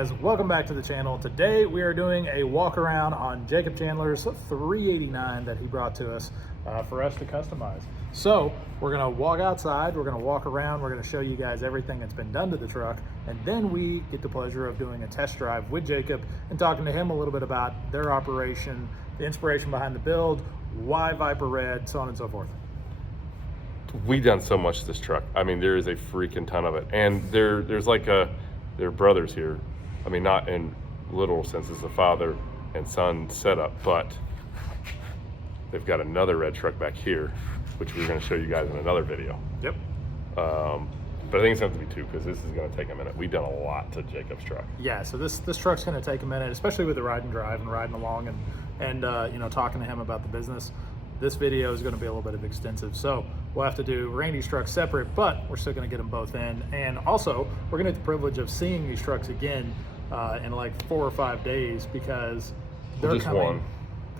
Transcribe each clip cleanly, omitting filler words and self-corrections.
guys, welcome back to the channel. Today we are doing a walk around on Jacob Chandler's 389 that he brought to us for us to customize. So we're gonna walk outside, we're gonna walk around, we're gonna show you guys everything that's been done to the truck, and then we get the pleasure of doing a test drive with Jacob and talking to him a little bit about their operation, the inspiration behind the build, why Viper Red, so on and so forth. We've done so much to this truck. I mean, there is a freaking ton of it. And there's like they're brothers here. I mean, not in literal sense, it's a father and son setup, but they've got another red truck back here, which we're gonna show you guys in another video. Yep. But I think it's gonna have to be two because this is gonna take a minute. We've done a lot to Jacob's truck. Yeah, so this truck's gonna take a minute, especially with the ride and drive and riding along and you know, talking to him about the business. This video is going to be a little bit of extensive, so we'll have to do Randy's truck separate, but we're still going to get them both in. And also, we're going to get the privilege of seeing these trucks again in like 4 or 5 days because they're just coming. one.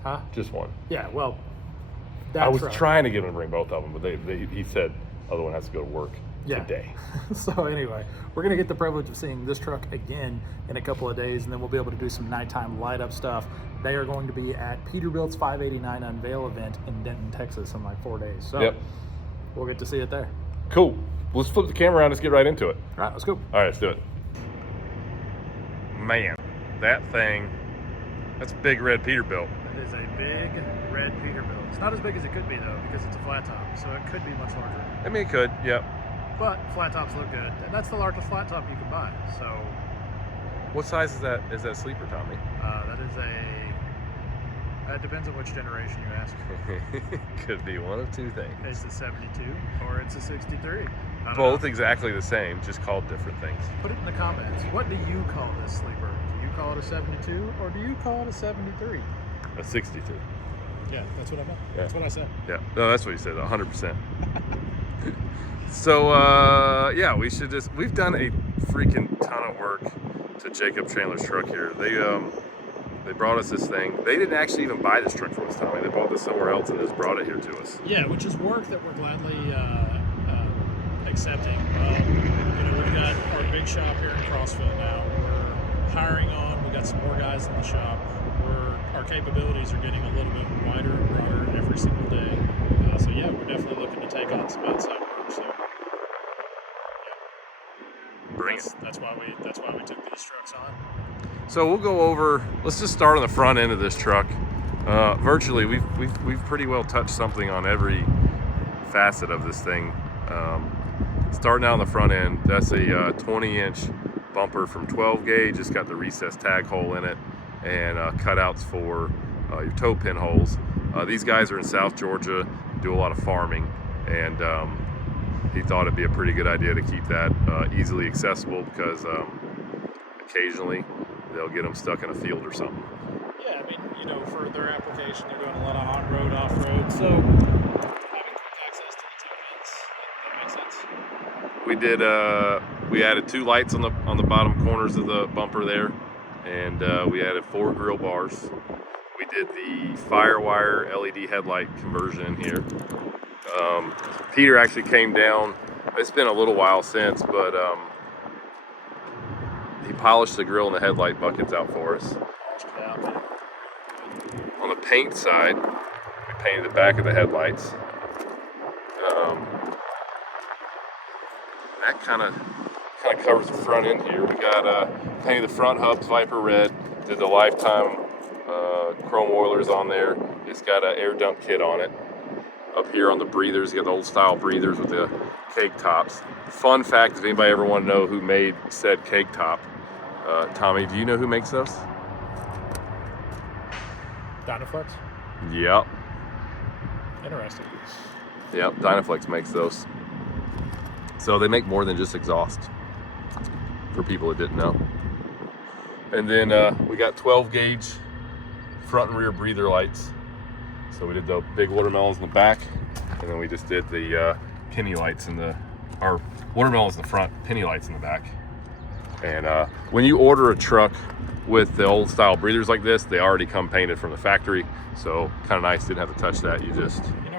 Huh? Just one. Yeah, well, I was trying to get him to bring both of them, but he said other one has to go to work today. So anyway, we're going to get the privilege of seeing this truck again in a couple of days, and then we'll be able to do some nighttime light up stuff. They are going to be at Peterbilt's 589 Unveil event in Denton, Texas in like 4 days. So we'll get to see it there. Cool. Let's flip the camera around. Let's get right into it. All right, let's go. All right, let's do it. Man, that thing, that's a big red Peterbilt. It is a big red Peterbilt. It's not as big as it could be though, because it's a flat top, so it could be much larger. I mean, it could, yep. But flat tops look good, and that's the largest flat top you can buy. So, what size is that? Is that sleeper, Tommy? That is it depends on which generation you ask. Could be one of two things. It's a 72 or it's a 63. Both exactly the same, just called different things. Put it in the comments. What do you call this sleeper? Do you call it a 72 or do you call it a 73? A 62. Yeah, that's what I meant. Yeah. That's what I said. Yeah, no, that's what you said, 100%. So, yeah, we've done a freaking ton of work to Jacob Chandler's truck here. They brought us this thing. They didn't actually even buy this truck from us, Tommy. They bought this somewhere else and just brought it here to us. Yeah, which is work that we're gladly accepting. You know, we've got our big shop here in Crossville now. We're hiring on. We got some more guys in the shop. Our capabilities are getting a little bit wider and broader every single day. So yeah, we're definitely looking to take on some outside work. So yeah, bring it. That's why we took these trucks on. So we'll go over. Let's just start on the front end of this truck. Virtually, we've pretty well touched something on every facet of this thing. Starting out on the front end, that's a 20-inch bumper from 12 gauge. It's got the recessed tag hole in it and cutouts for your toe pin holes. These guys are in South Georgia, do a lot of farming, and he thought it'd be a pretty good idea to keep that easily accessible because occasionally they'll get them stuck in a field or something. Yeah, I mean, you know, for their application, they're doing a lot of on-road, off-road, so having quick access to the toe pins, that makes sense. We did, we added 2 lights on the bottom corners of the bumper there, and we added 4 grill bars. We did the Firewire LED headlight conversion in here. Peter actually came down. It's been a little while since, but he polished the grill and the headlight buckets out for us. On the paint side, we painted the back of the headlights. That kind of covers the front end here. We got painted the front hubs Viper Red, did the lifetime chrome oilers on there. It's got an air dump kit on it. Up here on the breathers, you got the old style breathers with the keg tops. Fun fact, if anybody ever want to know who made said keg top, Tommy, do you know who makes those? Dynaflex? Yep. Interesting. Yep, Dynaflex makes those. So they make more than just exhaust, for people that didn't know. And then we got 12 gauge front and rear breather lights. So we did the big watermelons in the back, and then we just did the penny lights our watermelons in the front, penny lights in the back. And when you order a truck with the old style breathers like this, they already come painted from the factory. So kind of nice, didn't have to touch that. You know,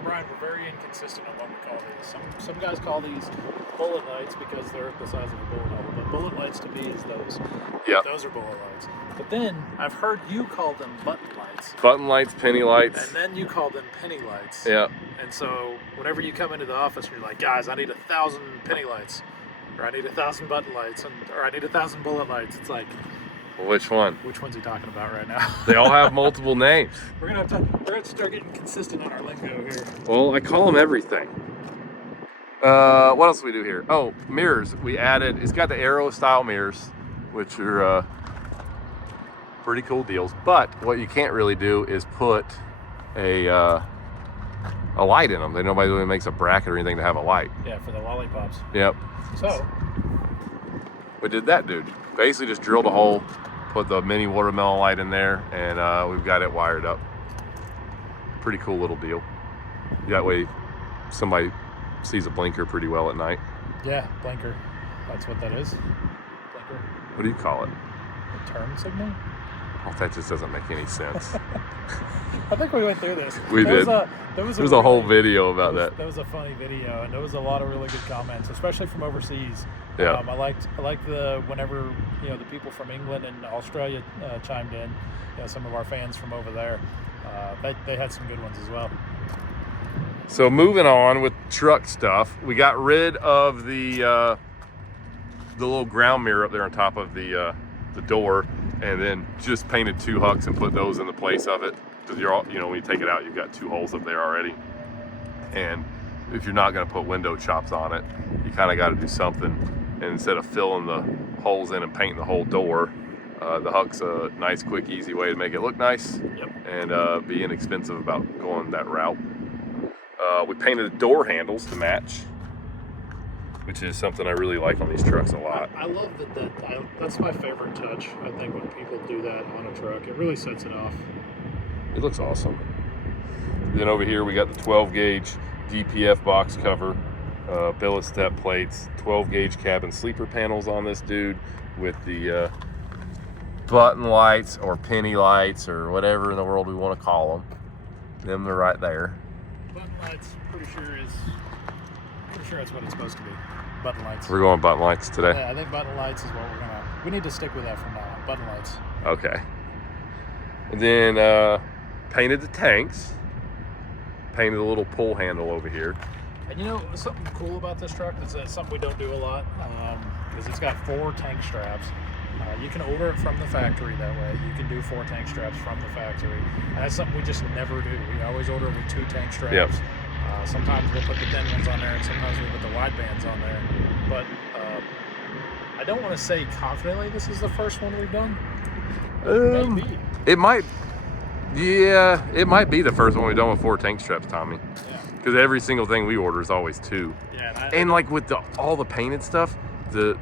Brian, we're very inconsistent on what we call these. Some guys call these bullet lights because they're the size of a bullet hole, but bullet lights to me is those. Yep. Those are bullet lights. But then I've heard you call them button lights. Button lights, penny lights. And then you call them penny lights. Yeah. And so whenever you come into the office and you're like, guys, I need 1,000 penny lights, or I need 1,000 button lights, or I need 1,000 bullet lights, it's like, which one? Which one's he talking about right now? They all have multiple names. We're gonna have to start getting consistent on our lingo here. Well, I call them everything. What else do we do here? Oh, mirrors. We added, it's got the Aero style mirrors, which are pretty cool deals. But what you can't really do is put a light in them. Nobody really makes a bracket or anything to have a light. Yeah, for the lollipops. Yep. So we did that, dude. Basically just drilled a hole, put the mini watermelon light in there, and we've got it wired up. Pretty cool little deal. That way somebody sees a blinker pretty well at night. Yeah, blinker. That's what that is. Blinker. What do you call it? A turn signal? Oh, that just doesn't make any sense. I think we went through this. We did. There's a whole video about that. That was a funny video, and there was a lot of really good comments, especially from overseas. Yeah. I liked the whenever the people from England and Australia chimed in. Some of our fans from over there, they had some good ones as well. So moving on with truck stuff, we got rid of the little ground mirror up there on top of the door, and then just painted 2 hucks and put those in the place of it. Because when you take it out, you've got 2 holes up there already. And if you're not going to put window chops on it, you kind of got to do something. And instead of filling the holes in and painting the whole door, the huck's a nice, quick, easy way to make it look nice. Yep. And be inexpensive about going that route. We painted the door handles to match, which is something I really like on these trucks a lot. I love that's my favorite touch. I think when people do that on a truck, it really sets it off. It looks awesome. Then over here we got the 12 gauge DPF box cover, billet step plates, 12 gauge cabin sleeper panels on this dude with the button lights or penny lights or whatever in the world we want to call them. They're right there. Button lights, pretty sure that's what it's supposed to be. Button lights. We're going button lights today. Yeah, I think button lights is what we need to stick with that from now on. Button lights. Okay. And then painted the tanks. Painted a little pull handle over here. And something cool about this truck is something we don't do a lot, because it's got 4 tank straps. You can order it from the factory that way. You can do 4 tank straps from the factory. And that's something we just never do. We always order with 2 tank straps. Yep. Sometimes we'll put the thin ones on there, and sometimes we put the wide bands on there. But I don't want to say confidently this is the first one we've done. Maybe. It might. Yeah, it might be the first one we've done with 4 tank straps, Tommy. Yeah. Because every single thing we order is always 2. Yeah. And like with all the painted stuff, that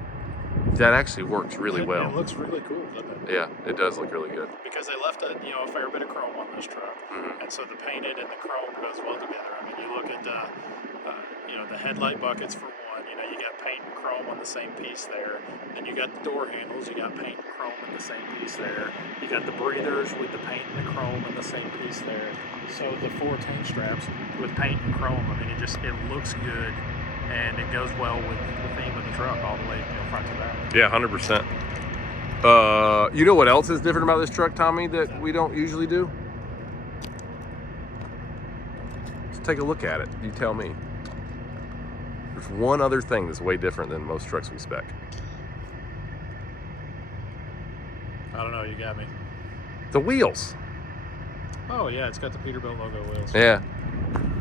actually works really well. It looks really cool, doesn't it? Yeah, it does look really good. Because they left a fair bit of chrome on this truck, and so the painted and the chrome goes well together. I mean, you look at the headlight buckets for one. You got paint and chrome on the same piece there. Then you got the door handles. You got paint and chrome in the same piece there. You got the breathers with the paint and the chrome in the same piece there. So the 4 tank straps with paint and chrome. I mean, it looks good, and it goes well with the theme of the truck all the way front to back. Yeah, 100%. You know what else is different about this truck, Tommy, that we don't usually do? Let's take a look at it. You tell me. There's one other thing that's way different than most trucks we spec. I don't know. You got me. The wheels. Oh yeah, it's got the Peterbilt logo wheels. Yeah.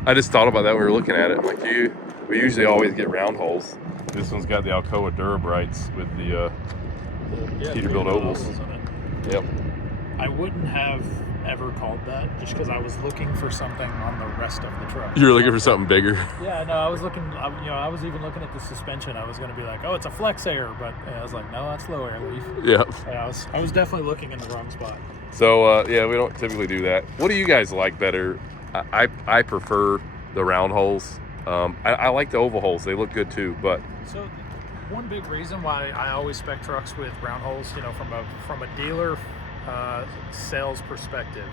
I just thought about that when we were looking at it. Like we usually always get round holes. This one's got the Alcoa Durabrights with the Peterbilt ovals. In it. Yep. I wouldn't have ever called that just because I was looking for something on the rest of the truck. You were looking for something bigger. Yeah, no, I was looking. I was even looking at the suspension. I was going to be like, oh, it's a flex air, but I was like, no, that's low air leaf. Yep. Yeah, I was definitely looking in the wrong spot. So yeah, we don't typically do that. What do you guys like better? I prefer the round holes. I like the oval holes. They look good too, but. So one big reason why I always spec trucks with round holes, from a dealer sales perspective,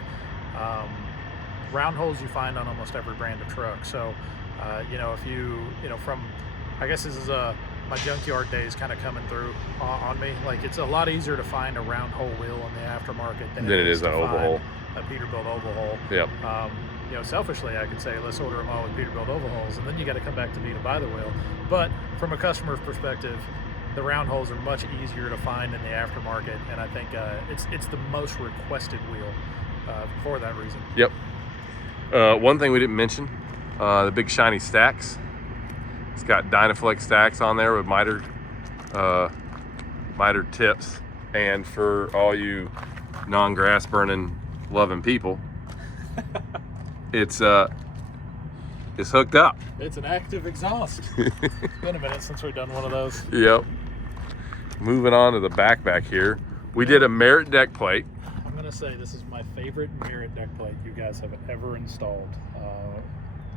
round holes you find on almost every brand of truck. So if you from, I guess this is a my junkyard days kind of coming through on me. Like, it's a lot easier to find a round hole wheel in the aftermarket than it is an to oval hole. a Peterbilt oval hole. Yep. You know, selfishly, I could say let's order them all with Peterbilt oval holes, and then you got to come back to me to buy the wheel. But from a customer's perspective, the round holes are much easier to find in the aftermarket, and I think it's the most requested wheel for that reason. Yep. One thing we didn't mention, the big shiny stacks. It's got Dynaflex stacks on there with miter tips, and for all you non-grass burning loving people, it's hooked up. It's an active exhaust. It's been a minute since we've done one of those. Yep. Moving on to the back here, we did a Merit deck plate. I'm gonna say this is my favorite Merit deck plate you guys have ever installed.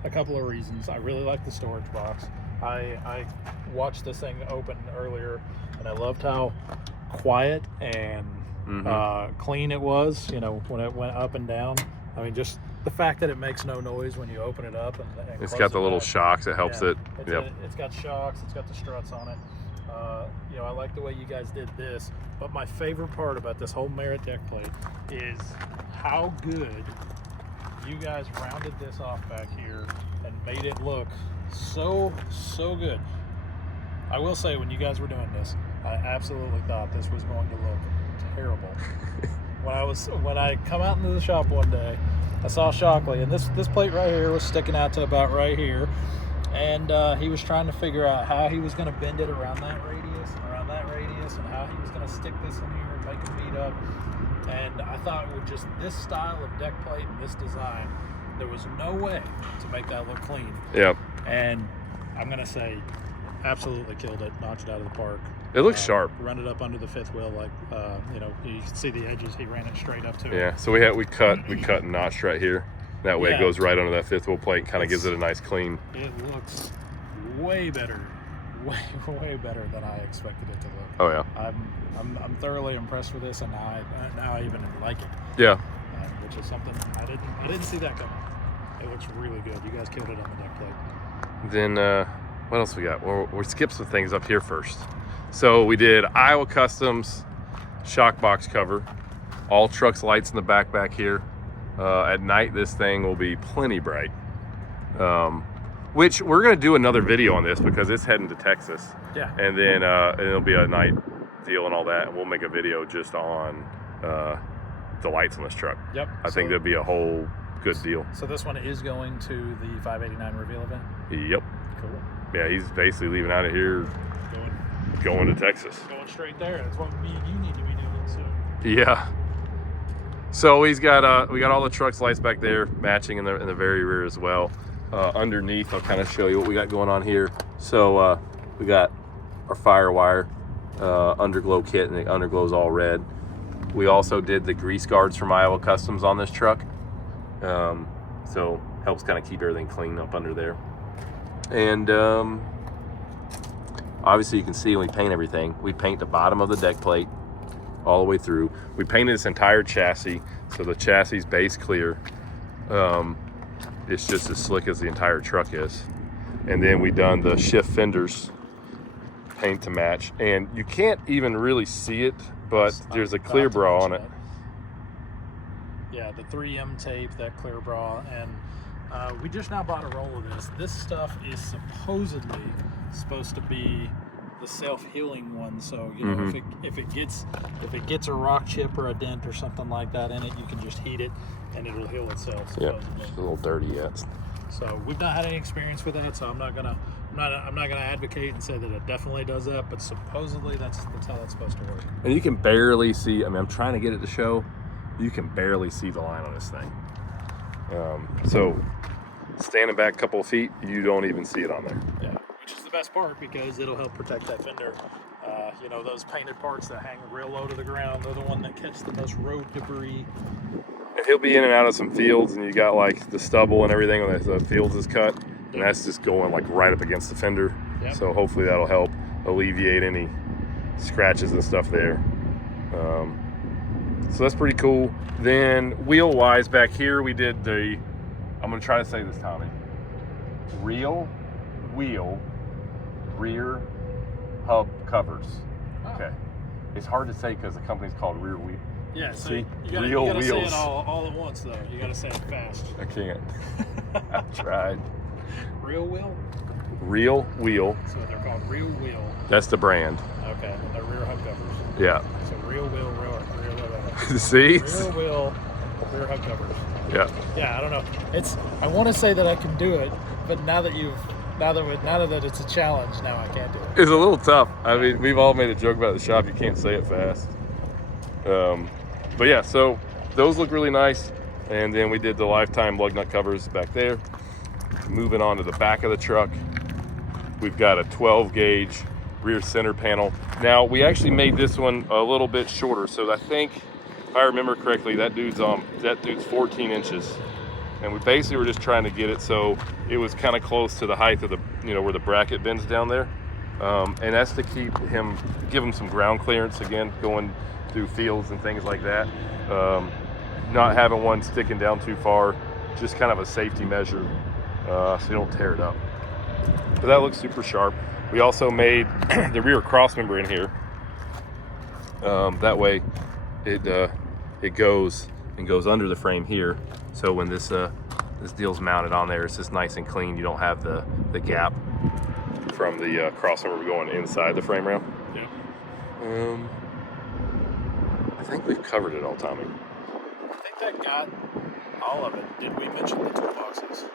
A couple of reasons. I really like the storage box. I watched this thing open earlier, and I loved how quiet and clean it was. You know, when it went up and down. I mean, just the fact that it makes no noise when you open it up. And it's got the little shocks. It helps it. It's got shocks. It's got the struts on it. You know, I like the way you guys did this. But my favorite part about this whole Merit deck plate is how good you guys rounded this off back here and made it look so good. I will say, when you guys were doing this, I absolutely thought this was going to look terrible. when I come out into the shop one day, I saw Shockley, and this plate right here was sticking out to about right here, and he was trying to figure out how he was going to bend it around that radius, and how he was going to stick this in here and make it meet up. And I thought, with just this style of deck plate and this design, there was no way to make that look clean. Yep. And I'm gonna say, absolutely killed it, knocked it out of the park. It looks sharp. Run it up under the fifth wheel, like you know, you can see the edges. He ran it straight up to it. Yeah. So we cut and notched right here. That way it goes right under that fifth wheel plate and kind of gives it a nice clean. It looks way better, way better than I expected it to look. Oh yeah. I'm thoroughly impressed with this, and now I even like it. Yeah. Which is something I didn't see that coming. It looks really good. You guys killed it on the deck plate. Then what else we got? We'll skip some things up here first. So we did Iowa Customs shock box cover, all trucks lights in the back here. At night this thing will be plenty bright. Which we're gonna do another video on this because it's heading to Texas. Yeah. And then it'll be a night deal and all that, and we'll make a video just on the lights on this truck. Yep. I think that'd be a whole good deal. So this one is going to the 589 reveal event? Yep. Cool. Yeah, he's basically leaving out of here, going to Texas. Going straight there. That's what me and you need to be doing soon. Yeah. So he's got we got all the truck's lights back there, matching in the very rear as well. Underneath, I'll kind of show you what we got going on here. So we got our Firewire underglow kit, and the underglow's all red. We also did the grease guards from Iowa Customs on this truck. So helps kind of keep everything clean up under there. And obviously you can see when we paint everything, we paint the bottom of the deck plate all the way through. We painted this entire chassis, so the chassis is base clear. It's just as slick as the entire truck is. And then we done the shift fenders paint to match, and you can't even really see it, but there's a clear bra on it. Yeah, the 3M tape, that clear bra, and we just now bought a roll of this. This stuff is supposedly supposed to be the self-healing one, so you know, if it gets a rock chip or a dent or something like that in it, you can just heat it and it'll heal itself. Yeah, it's a little dirty yet. So we've not had any experience with that, so I'm not gonna advocate and say that it definitely does that, but supposedly that's how that's supposed to work. And you can barely see. I mean, I'm trying to get it to show. You can barely see the line on this thing. So standing back a couple of feet, you don't even see it on there. Yeah, which is the best part because it'll help protect that fender. You know, those painted parts that hang real low to the ground, they're the one that catch the most road debris. And he'll be in and out of some fields, and you got like the stubble and everything when the fields is cut, and that's just going like right up against the fender. Yep. So hopefully that'll help alleviate any scratches and stuff there. So that's pretty cool. Then wheel wise back here, we did I'm gonna try to say this, Tommy. Real wheel rear hub covers. Oh. Okay. It's hard to say because the company's called Rear Wheel. Yeah, so See? you gotta Real say wheels. it all at once, though. You gotta say it fast. I can't. I've tried. Real wheel? Real Wheel. So they're called Real Wheel. That's the brand. Okay, and they're rear hub covers. Yeah. So Real Wheel, real See? Rear Wheel, rear hub covers. Yeah. Yeah, I don't know. I want to say that I can do it, but now that it's a challenge, now I can't do it. It's a little tough. I mean, we've all made a joke about the shop. You can't say it fast. But yeah, so those look really nice. And then we did the lifetime lug nut covers back there. Moving on to the back of the truck, we've got a 12 gauge rear center panel. Now we actually made this one a little bit shorter. So I think, if I remember correctly, that dude's 14 inches. And we basically were just trying to get it so it was kind of close to the height of the, where the bracket bends down there. And that's to give him some ground clearance, again, going through fields and things like that. Not having one sticking down too far, just kind of a safety measure so you don't tear it up. But that looks super sharp. We also made the rear cross member in here. That way it goes under the frame here. So when this deal's mounted on there, it's just nice and clean. You don't have the gap from the cross member going inside the frame rail. Yeah. I think we've covered it all, Tommy. I think that got all of it. Did we mention the toolboxes?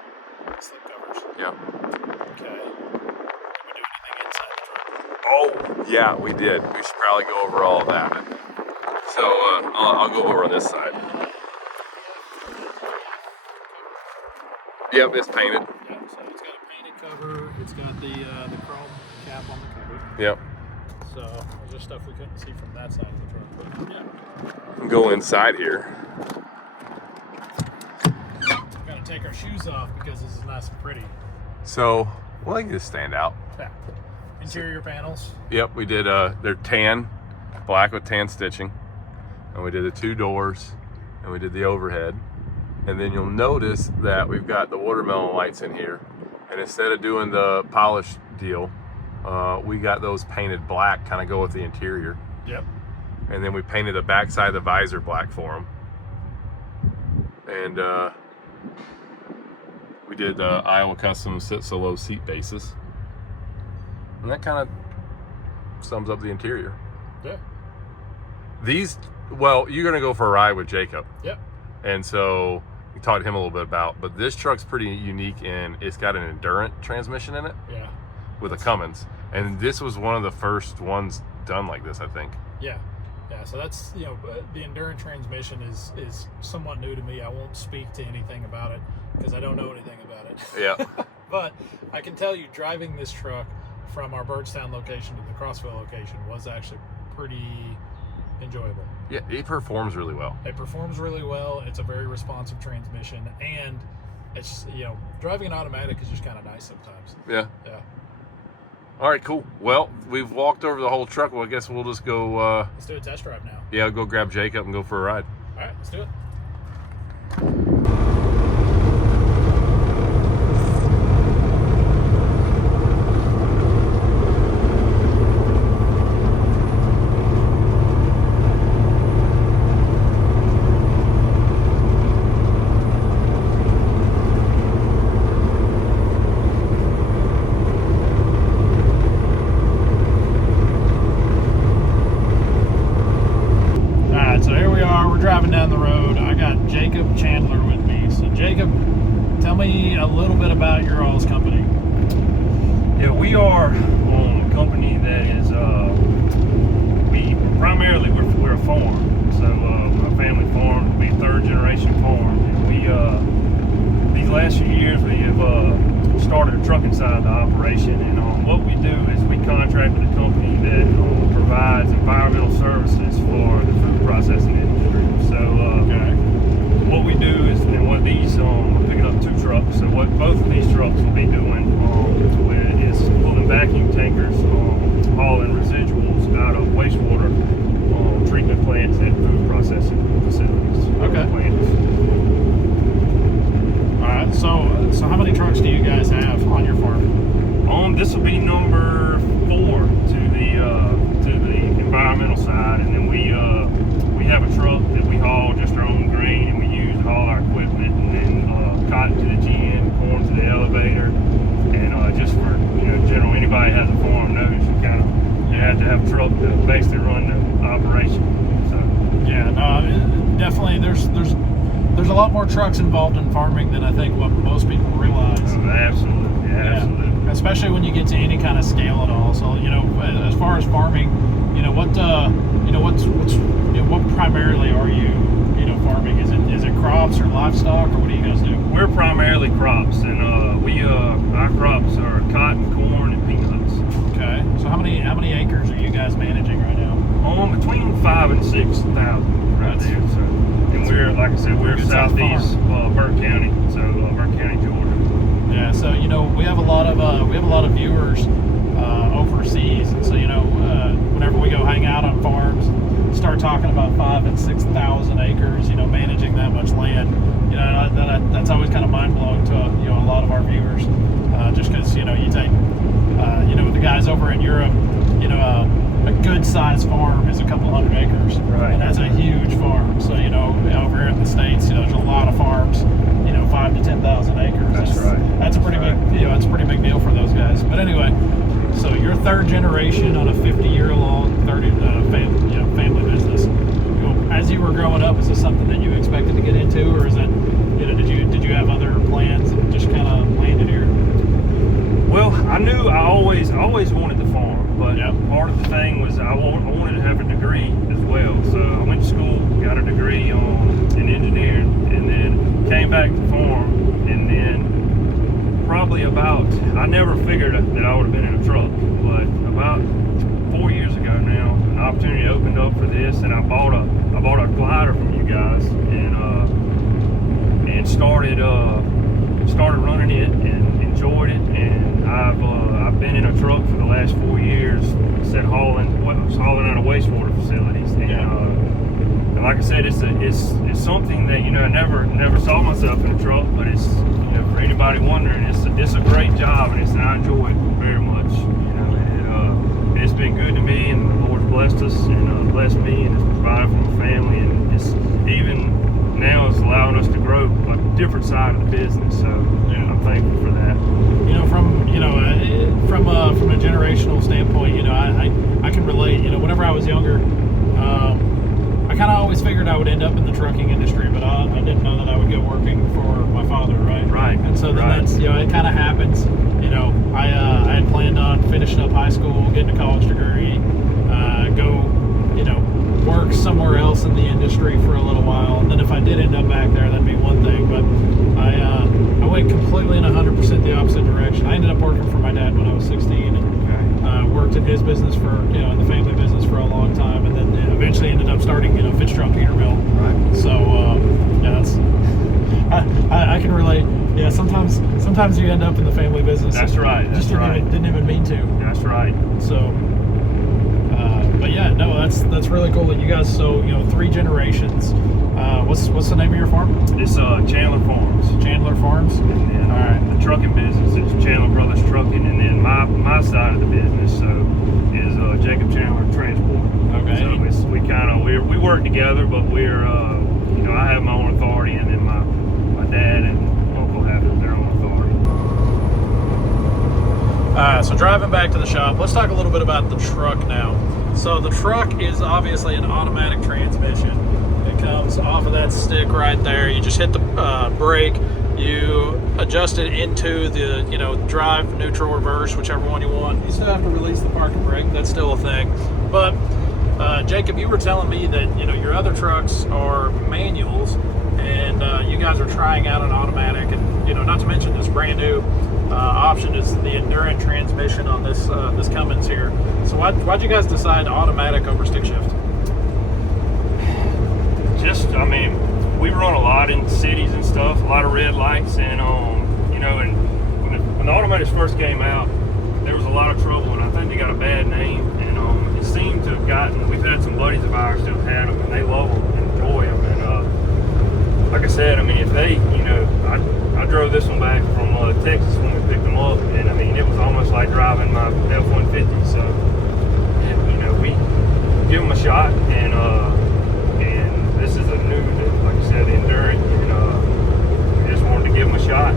Slip covers. Yeah. Okay. Did we do anything inside the truck? Oh, yeah, we did. We should probably go over all of that. So I'll go over on this side. Yep, it's painted. Yeah, so it's got a painted cover. It's got the chrome cap on the cover. Yep. So there's just stuff we couldn't see from that side of the truck. But yeah. Go inside here. Gotta take our shoes off because this is nice and pretty. So, well, they can just stand out. Yeah. Interior panels. Yep, we did, they're tan, black with tan stitching. And we did the 2 doors, and we did the overhead. And then you'll notice that we've got the watermelon lights in here. And instead of doing the polished deal, we got those painted black, kind of go with the interior. Yep. And then we painted the backside of the visor black for them. And we did Iowa Custom Sit So Low seat bases. And that kind of sums up the interior. Yeah. These, well, you're gonna go for a ride with Jacob. Yep. And so we talked to him a little bit about, but this truck's pretty unique in it's got an Endurant transmission in it. Yeah. With a Cummins. And this was one of the first ones done like this, I think. Yeah. Yeah, so that's, the Endurant transmission is somewhat new to me. I won't speak to anything about it because I don't know anything about it. Yeah. But I can tell you driving this truck from our Birdstown location to the Crossville location was actually pretty enjoyable. Yeah, it performs really well. It performs really well. It's a very responsive transmission, and it's, driving an automatic is just kind of nice sometimes. Yeah. Yeah. All right, cool. Well, we've walked over the whole truck. Well, I guess we'll just go. Let's do a test drive now. Yeah, go grab Jacob and go for a ride. All right, let's do it. Driving down the road, I got Jacob Chandler with me. So Jacob, tell me a little bit about your all's company. Yeah, we are a company that is, we're a farm. So my family farm, we 3rd generation farm. And we, these last few years, we have started a trucking side of the operation. And what we do is we contract with a company that provides environmental services for the food processing industry. So what we do is, and one of these, we're picking up 2 trucks. So what both of these trucks will be doing is pulling vacuum tankers, hauling residuals out of wastewater treatment plants and food processing facilities. Okay. Plants. All right. So how many trucks do you guys have on your farm? This will be number 4 to the to the environmental side, and then we have a truck that we haul just our own grain, and we use all our equipment, and then cotton to the GM, corn to the elevator, and just for general, anybody that has a farm knows you have to have a truck to basically run the operation. So yeah, no, definitely there's a lot more trucks involved in farming than I think what most people realize. Absolutely, absolutely. Especially when you get to any kind of scale at all. So as far as farming, what primarily are you farming? Is it crops or livestock, or what do you guys do? We're primarily crops, and our crops are cotton, corn, and peanuts. Okay. So how many acres are you guys managing right now? Between 5,000 and 6,000 right there. So, and we're, like I said, we're southeast Burke County, so Burke County, Georgia. Yeah. So we have a lot of viewers overseas, and so whenever we go hang out on farms, start talking about 5,000 and 6,000 acres, managing that much land, that's always kind of mind blowing to a lot of our viewers, just because you take the guys over in Europe, a good sized farm is a couple hundred acres, right? And that's a huge farm. So over here in the States, there's a lot of farms, 5,000 to 10,000 acres. That's right. That's a pretty big, that's a pretty big deal for those guys. But anyway, so you're third generation on a 50-year-long family business. As you were growing up, is this something that you expected to get into, or is it did you have other plans and just kind of landed here? Well, I knew I always wanted to farm, but part of the thing was I wanted to have a degree as well. So I went to school, got a degree in engineering, and then came back to farm, and then I never figured that I would have been in a truck, but about 4 years ago now, an opportunity opened up for this, and I bought a glider from you guys, and started running it and enjoyed it. And I've been in a truck for the last 4 years, hauling out of wastewater facilities, and like I said, it's something that I never saw myself in a truck, but it's for anybody wondering, it's a great job, and I enjoy it very much. It's been good to me, and the Lord's blessed us and blessed me, and it's provided for my family, and it's even now it's allowing us to grow a different side of the business. So I'm thankful for that. From a generational standpoint, I can relate. Whenever I was younger, I kind of always figured I would end up in the trucking industry, but I didn't know that I would go working for my father, right? Right. And so then that's it kind of happens. I had planned on finishing up high school, getting a college degree, go work somewhere else in the industry for a little while, and then if I did end up back there, that'd be one thing. But I went completely in 100% the opposite direction. I ended up working for my dad when I was 16, and worked in his business for in the family business for a long time, and then eventually ended up starting Fitzgerald Peterbilt. Right. So that's I can relate. Yeah, sometimes you end up in the family business. That's right. That's didn't even mean to. That's right. So. But yeah, no, that's really cool that you guys. So 3 generations. What's the name of your farm? It's Chandler Farms. Chandler Farms. And then all right. The trucking business is Chandler Brothers Trucking, and then my side of the business is Jacob Chandler Transport. Okay. So we work together, but we're I have my own authority, and then my dad and uncle have their own authority. So driving back to the shop, let's talk a little bit about the truck now. So the truck is obviously an automatic transmission. It comes off of that stick right there. You just hit the brake, you adjust it into the drive, neutral, reverse, whichever one you want. You still have to release the parking brake. That's still a thing. But Jacob, you were telling me that your other trucks are manuals, and you guys are trying out an automatic, and not to mention this brand new option is the Endurance transmission on this Cummins here. So why'd you guys decide automatic over stick shift? We run a lot in cities and stuff, a lot of red lights, and and when the automatics first came out, there was a lot of trouble, and I think they got a bad name, and it seemed to have gotten. We've had some buddies of ours who have had them, and they love them and enjoy them, and like I said, if they, I drove this one back from Texas when we picked them up, and it was almost like driving my F-150. So give them a shot, and this is a new, like I said, Endurance, and we just wanted to give them a shot,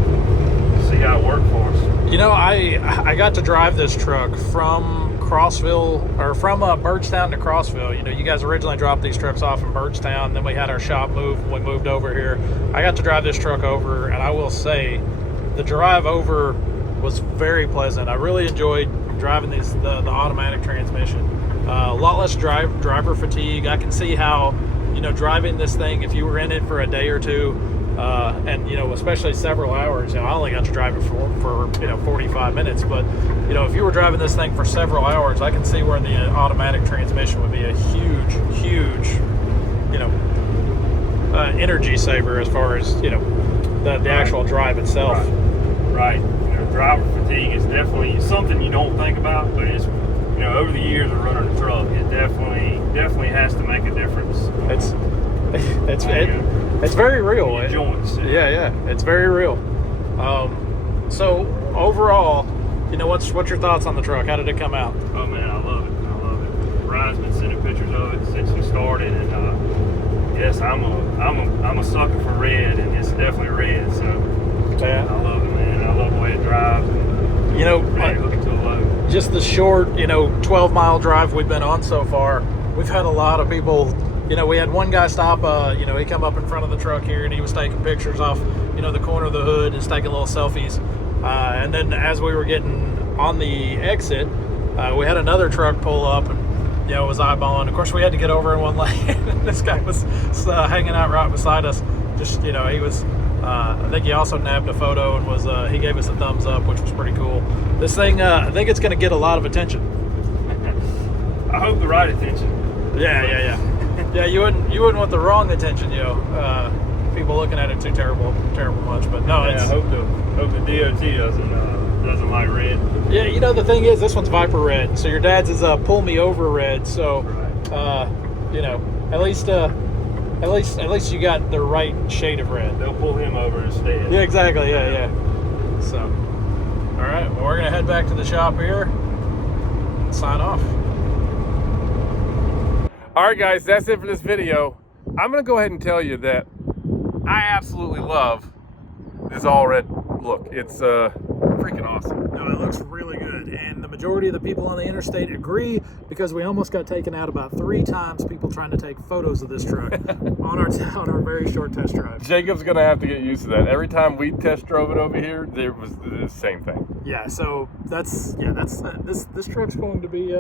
see how it worked for us. You know, I got to drive this truck from Crossville, or from Birchtown to Crossville. You know, you guys originally dropped these trucks off in Birchtown, then we had our shop move when we moved over here. I got to drive this truck over, and I will say the drive over was very pleasant. I really enjoyed driving the automatic transmission. A lot less driver fatigue. I can see how, you know, driving this thing, if you were in it for a day or two, and, you know, especially several hours, you know, I only got to drive it for 45 minutes, but, you know, if you were driving this thing for several hours, I can see where the automatic transmission would be a huge, you know, energy saver as far as, you know, the actual drive itself. Right. You know, driver fatigue is definitely something you don't think about, but it's, you know, over the years of running a truck, it definitely has to make a difference. It's very real. The joints. Yeah, it's very real. So overall, you know, what's your thoughts on the truck? How did it come out? Oh man, I love it. Brian's been sending pictures of it since we started, and yes, I'm a sucker for red, and it's definitely red. So yeah, I love it, man. I love the way it drives. You know, hook it to the load. Just the short, 12-mile drive we've been on so far, we've had a lot of people. You know, we had one guy stop, he come up in front of the truck here, and he was taking pictures off, the corner of the hood, and taking little selfies. And then as we were getting on the exit, we had another truck pull up and, was eyeballing. Of course, we had to get over in one lane. This guy was hanging out right beside us. Just, he was, I think he also nabbed a photo and he gave us a thumbs up, which was pretty cool. This thing, I think it's going to get a lot of attention. I hope the right attention. Yeah. Yeah, you wouldn't want the wrong attention, people looking at it too terrible much. But no, I hope the DOT doesn't like red. Yeah, the thing is, this one's Viper red, so your dad's is pull me over red. So, at least you got the right shade of red. They'll pull him over instead. Yeah, exactly. Yeah. So, all right, well, we're gonna head back to the shop here and sign off. All right, guys, that's it for this video. I'm gonna go ahead and tell you that I absolutely love this all red look. It's freaking awesome. No, it looks really good, and the majority of the people on the interstate agree, because we almost got taken out about 3 times, people trying to take photos of this truck on our very short test drive. Jacob's gonna have to get used to that. Every time we test drove it over here, there was the same thing. Yeah, so this truck's going to be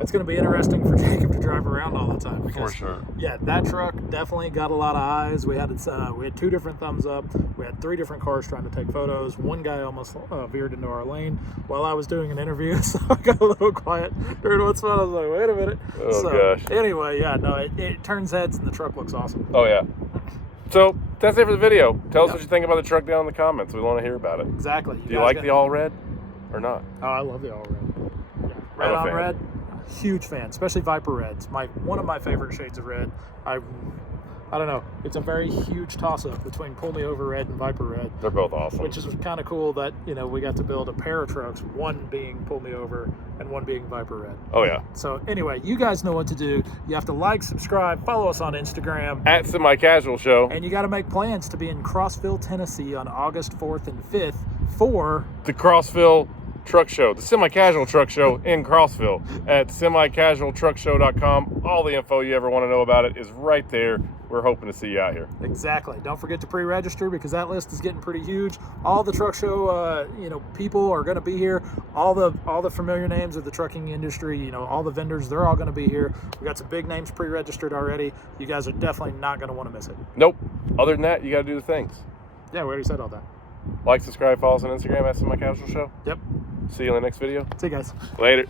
it's going to be interesting for Jacob to drive around all the time. Because, for sure. Yeah, that truck definitely got a lot of eyes. We had 2 different thumbs up. We had 3 different cars trying to take photos. One guy almost veered into our lane while I was doing an interview, so I got a little quiet during one spot. I was like, wait a minute. Oh, gosh. Anyway, yeah, no, it turns heads and the truck looks awesome. Oh, yeah. So that's it for the video. Tell us what you think about the truck down in the comments. We want to hear about it. Exactly. Do you like the all red or not? Oh, I love the all red. Yeah. Red on red. Huge fan, especially Viper Reds. One of my favorite shades of red. I don't know. It's a very huge toss-up between Pull Me Over Red and Viper Red. They're both awesome. Which is kind of cool that, we got to build a pair of trucks, one being Pull Me Over and one being Viper Red. Oh, yeah. So, anyway, you guys know what to do. You have to like, subscribe, follow us on Instagram. At Semi Casual Show. And you got to make plans to be in Crossville, Tennessee on August 4th and 5th for the Crossville Truck Show, the Semi-Casual Truck Show in Crossville at semicasualtruckshow.com. All the info you ever want to know about it is right there. We're hoping to see you out here. Exactly. Don't forget to pre-register, because that list is getting pretty huge. All the truck show, people are going to be here. All the familiar names of the trucking industry, all the vendors, they're all going to be here. We got some big names pre-registered already. You guys are definitely not going to want to miss it. Nope. Other than that, you got to do the things. Yeah, we already said all that. Like, subscribe, follow us on Instagram at Semi-Casual Show. Yep. See you in the next video. See you guys. Later.